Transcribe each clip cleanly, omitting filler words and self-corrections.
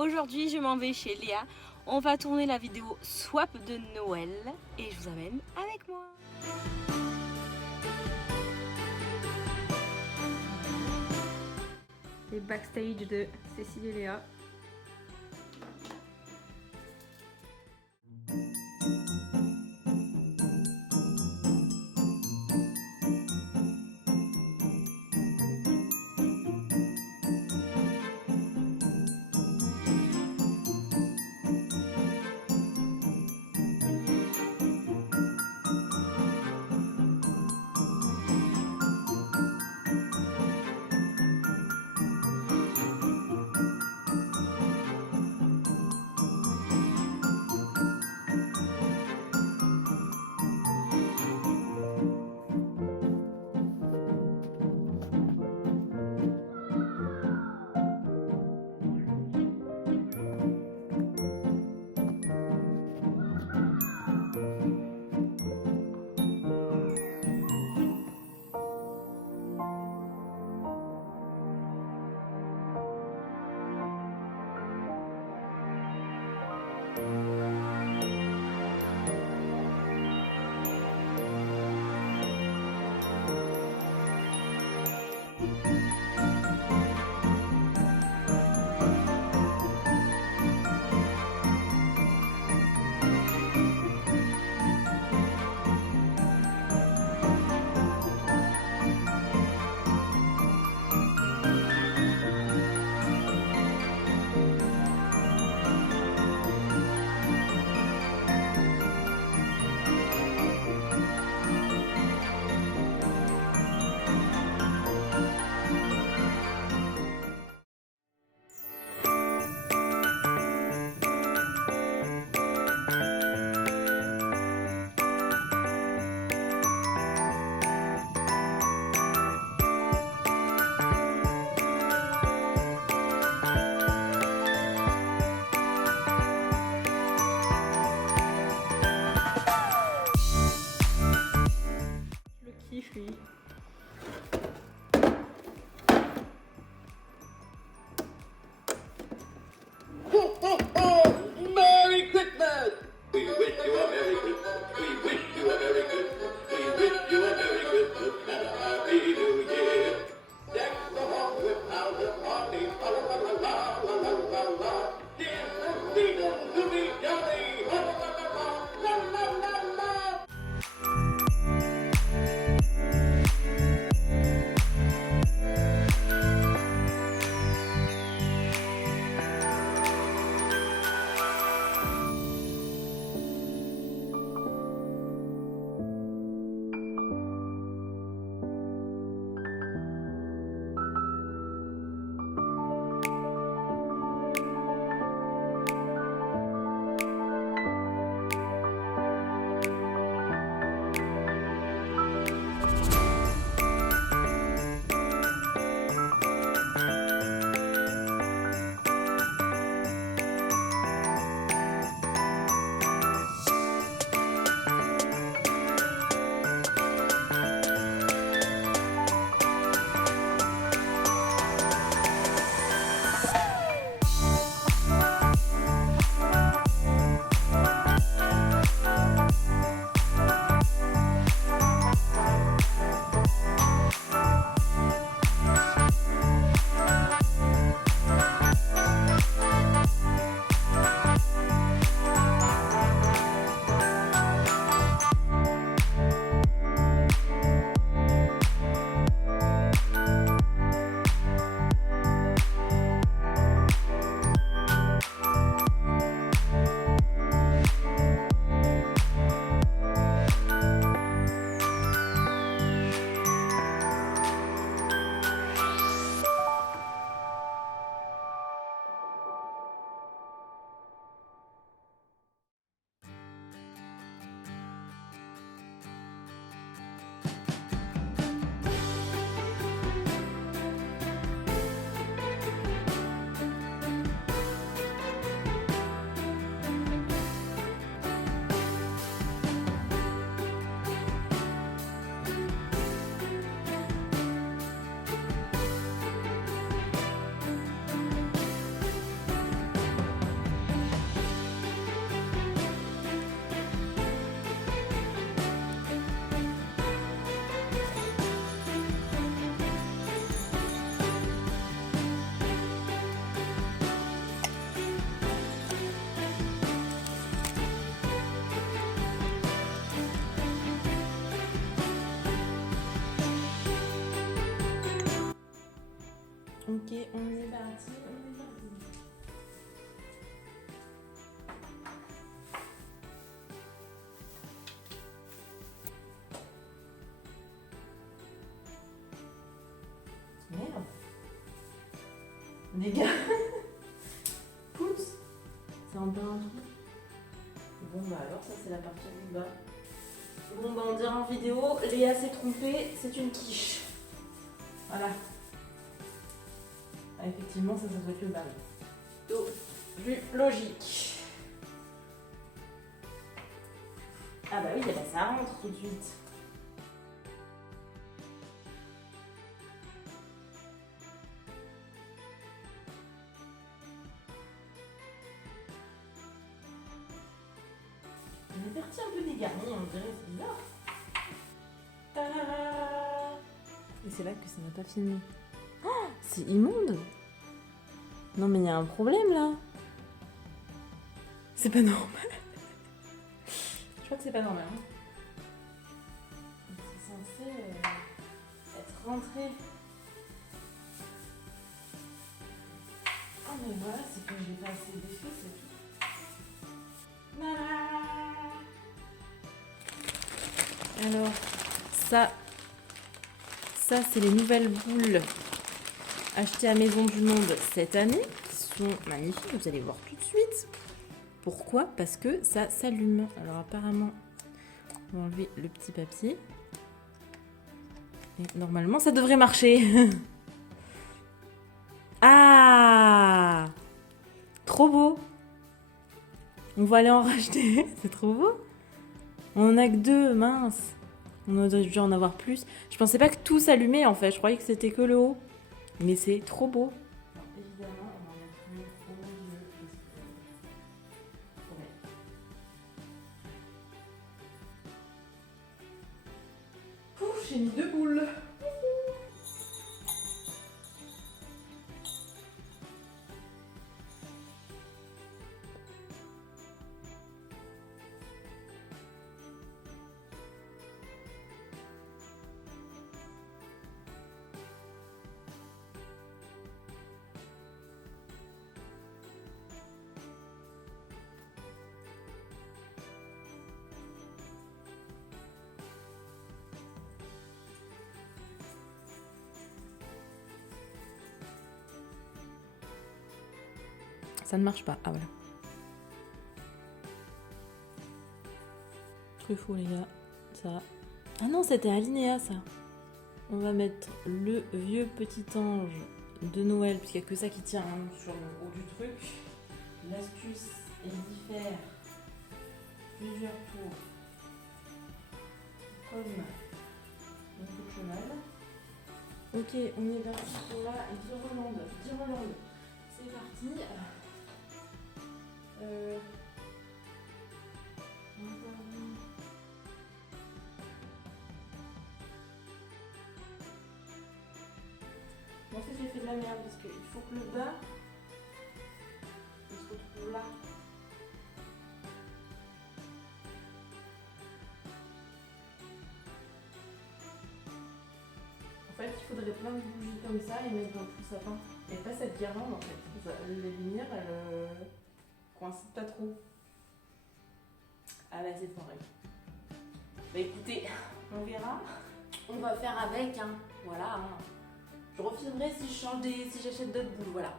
Aujourd'hui je m'en vais chez Léa. On va tourner la vidéo swap de Noël et je vous amène avec moi. Les backstage de Cécile et Léa. Ok, on est parti, on est parti. Merde. Les gars. Pousse. C'est un peu un trou. Bon bah alors ça c'est la partie du bas. Bon bah on dirait en vidéo, Léa s'est trompée, c'est une quiche. Voilà. Ah, effectivement ça doit être le bas. Donc, vu logique. Ah bah oui, bah ça rentre tout de suite. On est parti un peu dégarni, on dirait, c'est bizarre. Ta-da! Et c'est là que ça n'a pas filmé. Oh, c'est immonde! Non mais il y a un problème là! C'est pas normal! Je crois que c'est pas normal. Hein. C'est censé être rentré. Ah mais voilà, c'est que j'ai pas assez d'effets, c'est tout. Alors, ça c'est les nouvelles boules achetées à Maison du Monde cette année, qui sont magnifiques, vous allez voir tout de suite. Pourquoi? Parce que ça s'allume. Alors apparemment, on va enlever le petit papier. Et normalement, ça devrait marcher. Ah! Trop beau! On va aller en racheter. C'est trop beau. On en a que 2, mince. On aurait dû en avoir plus. Je pensais pas que tout s'allumait en fait. Je croyais que c'était que le haut. Mais c'est trop beau. Alors, évidemment, on va en mettre une au milieu. Pouf, j'ai mis 2 boules. Ça ne marche pas. Ah voilà. Truffaut les gars. Ça. Ah non, c'était alinéa ça. On va mettre le vieux petit ange de Noël, puisqu'il n'y a que ça qui tient hein, sur le haut du truc. L'astuce est d'y faire plusieurs tours comme une queue de cheval. Ok, on est parti pour la d'Irlande. C'est parti. En fait, j'ai fait de la merde parce qu'il faut que le bas il se retrouve là. En fait, il faudrait plein de bougies comme ça et mettre dans tout le sapin. Et pas cette guirlande en fait. Les lumières, elles coïncident pas trop. Ah bah c'est pareil. Bah écoutez, on verra. On va faire avec, hein. Voilà. Hein. Je refilmerai si si j'achète d'autres boules, voilà.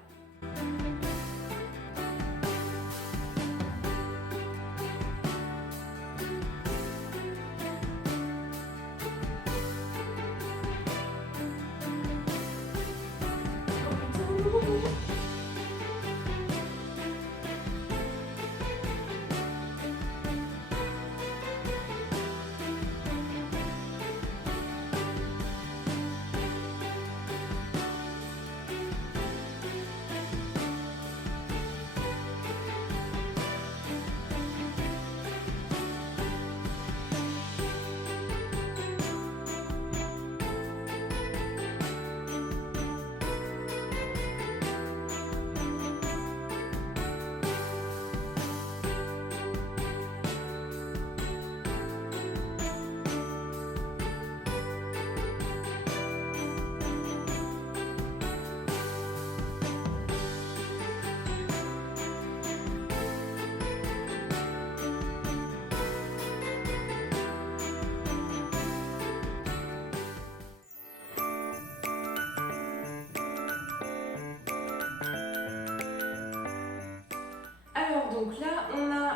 donc là, on a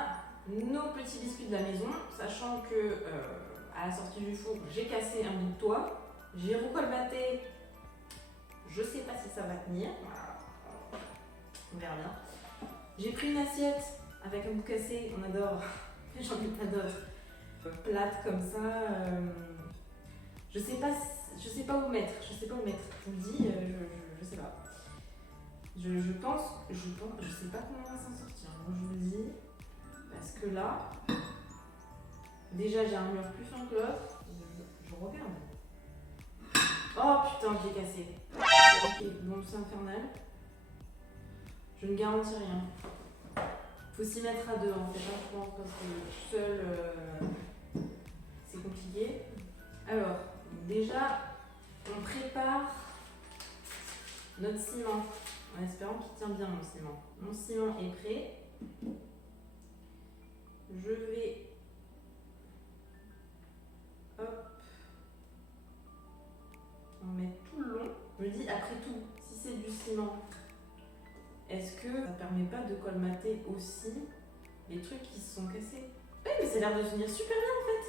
nos petits biscuits de la maison, sachant que à la sortie du four, j'ai cassé un bout de toit, j'ai recolmaté, je sais pas si ça va tenir, voilà. On verra bien. J'ai pris une assiette avec un bout cassé, on adore, j'en ai pas d'autres, plate comme ça, je sais pas où mettre, je sais pas où mettre, je vous le dis, je sais pas. Je pense, je sais pas comment on va s'en sortir, donc je vous le dis, parce que là, déjà j'ai un mur plus fin que l'autre, je regarde. Oh putain, je l'ai cassé. Ok, bon c'est infernal. Je ne garantis rien. Faut s'y mettre à deux en fait, hein, je pense, parce que seul, c'est compliqué. Alors, déjà, on prépare notre ciment, en espérant qu'il tient bien mon ciment. Mon ciment est prêt. Je vais en mettre tout le long. Je me dis, après tout, si c'est du ciment, est-ce que ça permet pas de colmater aussi les trucs qui se sont cassés? Ouais, mais ça a l'air de tenir super bien en fait.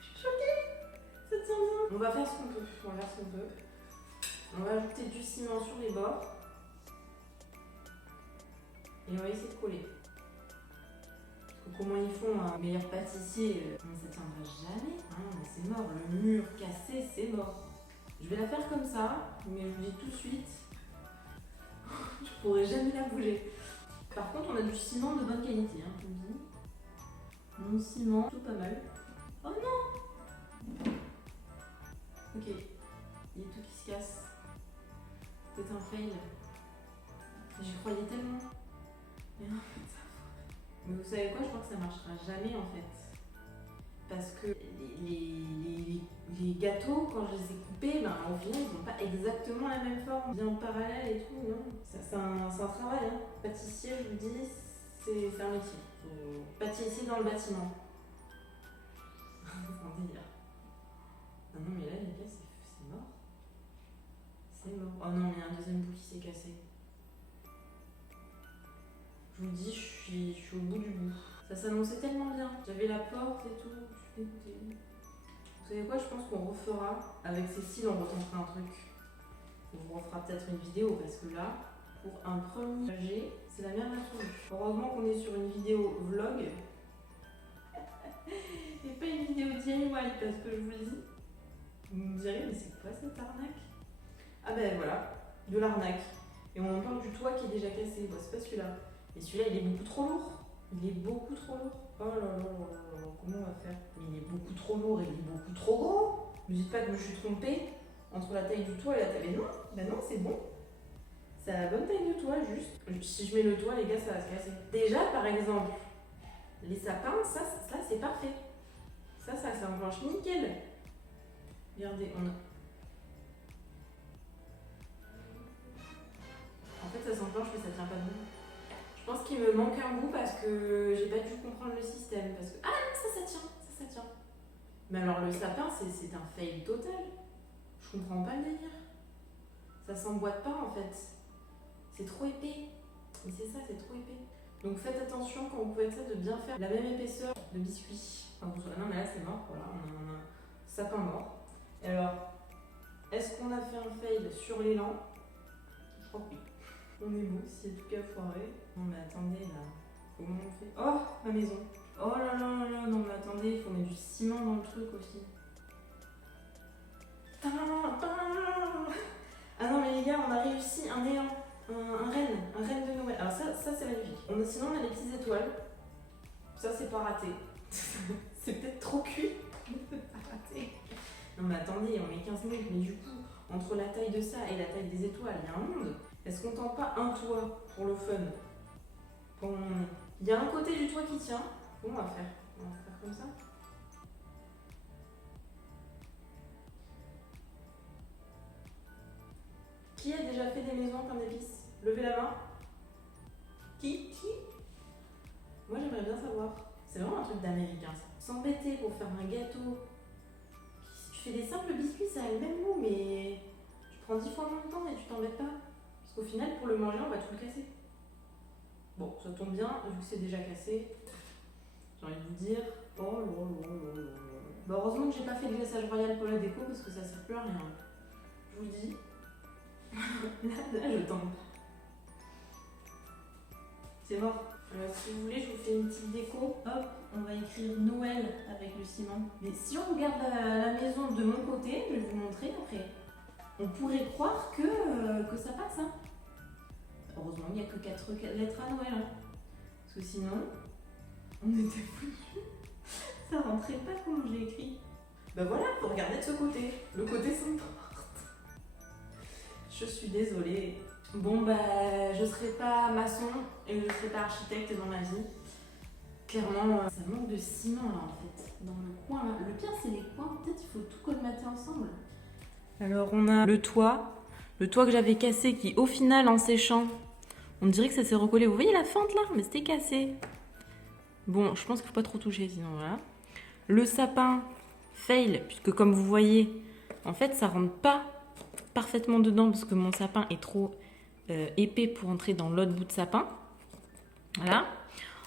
Je suis choquée. Ça tient bien. On va faire ce qu'on peut. On va ajouter du ciment sur les bords. Et on va essayer de coller. Comment ils font un meilleur pâtissier, ça tiendra jamais. Hein, c'est mort. Le mur cassé, c'est mort. Je vais la faire comme ça, mais je vous dis tout de suite, je pourrais jamais la bouger. Par contre, on a du ciment de bonne qualité, hein, je vous dis. Mon ciment, tout pas mal. Oh non! Ok, il y a tout qui se casse. C'est un fail. J'y croyais tellement. Mais non, mais vous savez quoi, je crois que ça marchera jamais en fait. Parce que les gâteaux, quand je les ai coupés, ben, au final, ils n'ont pas exactement la même forme. Bien en parallèle et tout, non. C'est un travail, hein. Pâtissier, je vous dis, c'est un métier. Pâtissier dans le bâtiment. C'est un délire. Ah non, mais là, les gars, c'est mort. C'est mort. Oh non, il y a un deuxième bout qui s'est cassé. Je vous dis, je suis au bout du bout. Ça s'annonçait tellement bien. J'avais la porte et tout, je suis dégoûtée. Vous savez quoi, je pense qu'on refera. Avec Cécile, on retentera un truc. On refera peut-être une vidéo parce que là, pour un premier jet, c'est la merde absolue. Heureusement qu'on est sur une vidéo vlog. Et pas une vidéo DIY parce que je vous le dis. Vous me direz, mais c'est quoi cette arnaque? Ah ben voilà, de l'arnaque. Et on en parle du toit qui est déjà cassé. Bon, c'est pas celui-là. Et celui-là, il est beaucoup trop lourd. Il est beaucoup trop lourd. Oh là là là là, comment on va faire? Il est beaucoup trop lourd et il est beaucoup trop gros. Ne me dites pas que je me suis trompée entre la taille du toit et la taille. Mais non, ben non, c'est bon. C'est à la bonne taille de toit, juste. Si je mets le toit, les gars, ça va se casser. Déjà, par exemple, les sapins, ça c'est parfait. Ça enclenche nickel. Regardez, on a... En fait, ça s'enclenche, mais ça tient pas debout. Je pense qu'il me manque un bout parce que j'ai pas dû comprendre le système. Parce que... Ah non, ça tient. Mais alors, le sapin, c'est un fail total. Je comprends pas le délire. Ça s'emboîte pas en fait. C'est trop épais. Mais c'est ça, c'est trop épais. Donc faites attention quand vous pouvez ça de bien faire la même épaisseur de biscuit. Enfin, non, mais là, c'est mort. Voilà, on a un sapin mort. Et alors, est-ce qu'on a fait un fail sur l'élan? Je crois que oui. On est beau, si c'est tout cas foiré. Non mais attendez là, comment on fait? Oh, ma maison. Oh là là là là, non mais attendez, il faut mettre du ciment dans le truc aussi. Ah non mais les gars, on a réussi un néant, un renne de Noël. Alors ça c'est magnifique. Sinon on a les petites étoiles. Ça c'est pas raté. C'est peut-être trop cuit. C'est pas raté. Non mais attendez, on met 15 minutes, mais du coup, entre la taille de ça et la taille des étoiles, il y a un monde. Est-ce qu'on tente pas un toit pour le fun? Il y a un côté du toit qui tient. Comment on va faire? On va faire comme ça. Qui a déjà fait des maisons en pain d'épices? Levez la main. Qui? Moi j'aimerais bien savoir. C'est vraiment un truc d'américain ça. S'embêter pour faire un gâteau. Si tu fais des simples biscuits, ça a le même goût, mais tu prends 10 fois moins de temps et tu t'embêtes pas. Parce qu'au final, pour le manger, on va tout le casser. Bon, ça tombe bien, vu que c'est déjà cassé. J'ai envie de vous dire. Oh là là là là là. Bah, heureusement que j'ai pas fait de glaçage royal pour la déco parce que ça sert plus à rien. Je vous le dis. là, je tombe. C'est mort. Si vous voulez, je vous fais une petite déco. Hop, on va écrire Noël avec le ciment. Mais si on regarde la maison de mon côté, je vais vous montrer après. On pourrait croire que ça passe. Hein. Heureusement, il n'y a que 4 lettres à Noël. Hein. Parce que sinon, on était foutus. Ça rentrait pas comme je l'ai écrit. Ben voilà, faut regarder de ce côté. Le côté sans porte. Je suis désolée. Bon, bah, je serai pas maçon et je serai pas architecte dans ma vie. Clairement, ça manque de ciment là en fait. Dans le coin là. Le pire, c'est les coins. Peut-être il faut tout colmater ensemble. Alors, on a le toit. Le toit que j'avais cassé qui, au final, en séchant, on dirait que ça s'est recollé. Vous voyez la fente là? Mais c'était cassé. Bon, je pense qu'il faut pas trop toucher sinon voilà. Le sapin, fail, puisque comme vous voyez, en fait, ça rentre pas parfaitement dedans parce que mon sapin est trop épais pour entrer dans l'autre bout de sapin. Voilà.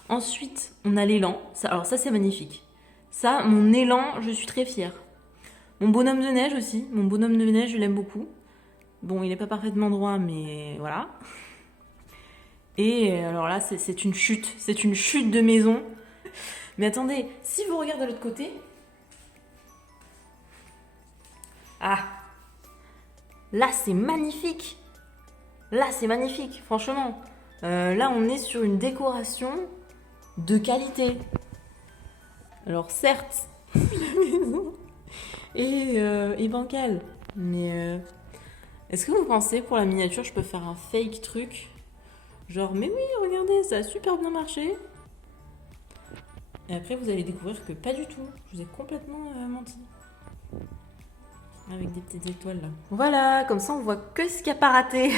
Ensuite, on a l'élan. Alors ça, c'est magnifique. Ça, mon élan, je suis très fière. Mon bonhomme de neige aussi. Mon bonhomme de neige, je l'aime beaucoup. Bon, il n'est pas parfaitement droit, mais voilà. Et alors là, c'est une chute. C'est une chute de maison. Mais attendez, si vous regardez de l'autre côté... Ah! Là, c'est magnifique! Là, c'est magnifique, franchement. Là, on est sur une décoration de qualité. Alors, certes, la maison est bancale. Mais est-ce que vous pensez, pour la miniature, je peux faire un fake truc? Genre, mais oui, regardez, ça a super bien marché. Et après, vous allez découvrir que pas du tout. Je vous ai complètement menti. Avec des petites étoiles là. Voilà, comme ça on voit que ce qu'il n'y a pas raté.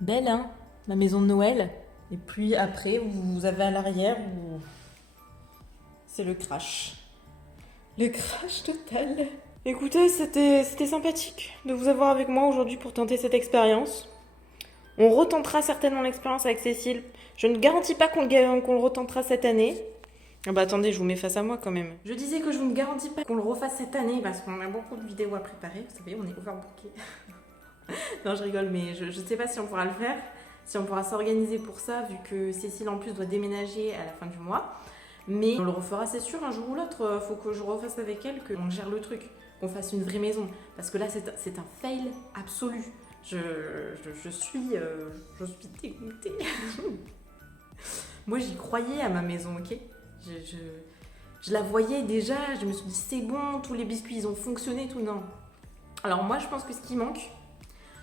Belle, hein, la maison de Noël. Et puis après, vous avez à l'arrière où c'est le crash. Le crash total. Écoutez, c'était sympathique de vous avoir avec moi aujourd'hui pour tenter cette expérience. On retentera certainement l'expérience avec Cécile. Je ne garantis pas qu'on le retentera cette année. Ah bah attendez, je vous mets face à moi quand même. Je disais que je vous ne garantis pas qu'on le refasse cette année parce qu'on a beaucoup de vidéos à préparer. Vous savez, on est overbooké. Non, je rigole, mais je ne sais pas si on pourra le faire, si on pourra s'organiser pour ça, vu que Cécile en plus doit déménager à la fin du mois. Mais on le refera, c'est sûr, un jour ou l'autre. Faut que je refasse avec elle, qu'on gère le truc, qu'on fasse une vraie maison. Parce que là, c'est un fail absolu. Je suis dégoûtée. Moi, j'y croyais à ma maison, ok? Je la voyais déjà, je me suis dit c'est bon, tous les biscuits ils ont fonctionné, tout non. Alors moi je pense que ce qui manque,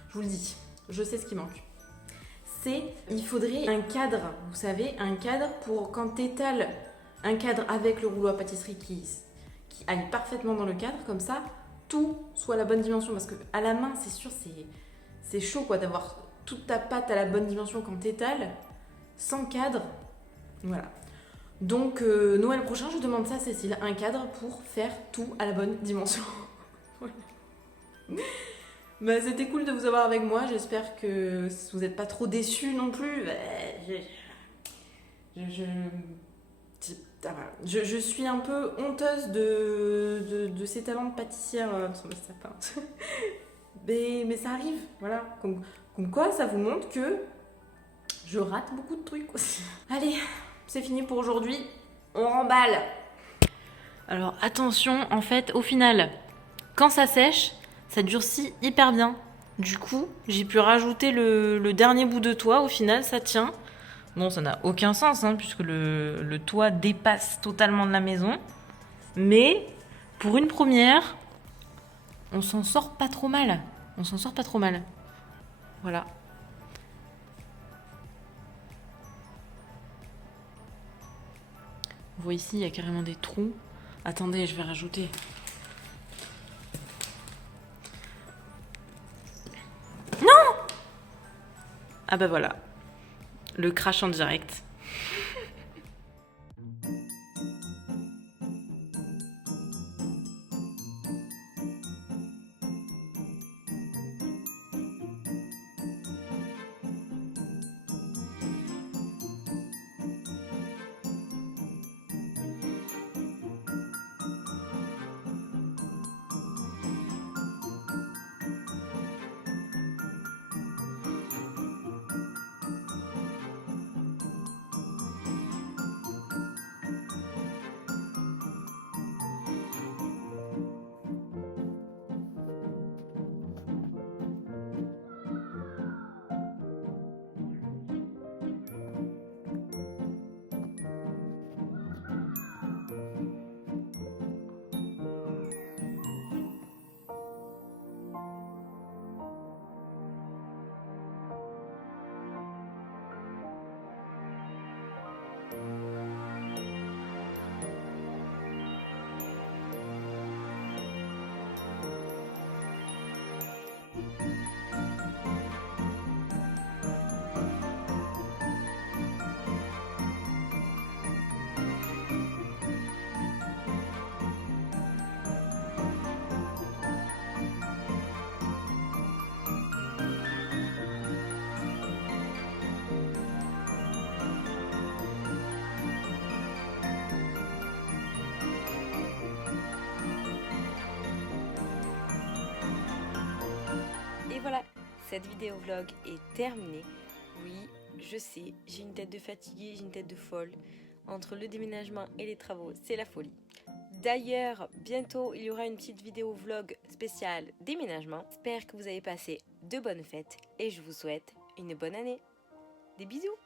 je vous le dis, je sais ce qui manque. Il faudrait un cadre, vous savez, un cadre pour quand t'étales un cadre avec le rouleau à pâtisserie qui aille parfaitement dans le cadre, comme ça, tout soit à la bonne dimension. Parce que à la main, c'est sûr, c'est chaud quoi d'avoir toute ta pâte à la bonne dimension quand t'étales, sans cadre. Voilà. Donc Noël prochain, je demande ça à Cécile, un cadre pour faire tout à la bonne dimension. Voilà. Bah, c'était cool de vous avoir avec moi, j'espère que vous n'êtes pas trop déçus non plus. Je suis un peu honteuse de ces talents de pâtissière sur le sapin. mais ça arrive, voilà. Comme quoi, ça vous montre que je rate beaucoup de trucs aussi. Allez, c'est fini pour aujourd'hui. On remballe. Alors attention, en fait, au final, quand ça sèche, ça durcit hyper bien. Du coup, j'ai pu rajouter le dernier bout de toit. Au final, ça tient. Bon, ça n'a aucun sens, hein, puisque le toit dépasse totalement de la maison. Mais pour une première, on s'en sort pas trop mal. On s'en sort pas trop mal. Voilà. Vous voyez ici, il y a carrément des trous. Attendez, je vais rajouter. Non! Ah bah voilà. Le crash en direct. cette vidéo vlog est terminée. Oui, je sais, j'ai une tête de fatiguée, j'ai une tête de folle. Entre le déménagement et les travaux, c'est la folie. D'ailleurs, bientôt, il y aura une petite vidéo vlog spéciale déménagement. J'espère que vous avez passé de bonnes fêtes et je vous souhaite une bonne année. Des bisous!